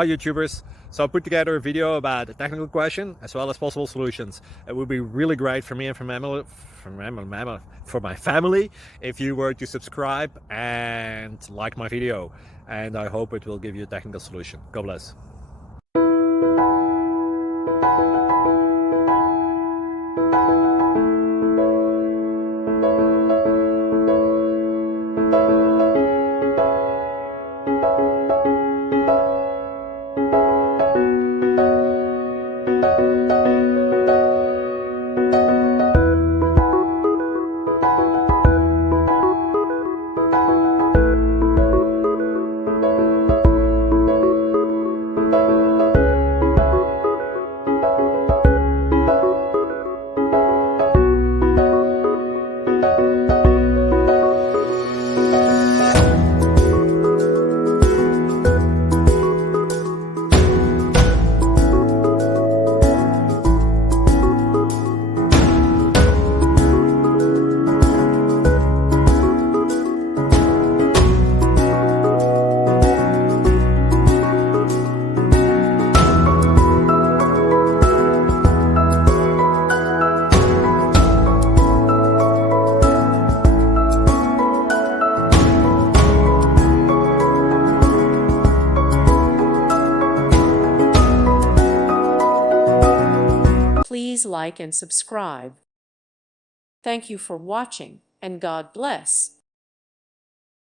Hi YouTubers. So I put together a video about a technical question as well as possible solutions. It would be really great for me and for my family if you were to subscribe and like my video. And I hope it will give you a technical solution. God bless. Please like and subscribe. Thank you for watching, and God bless.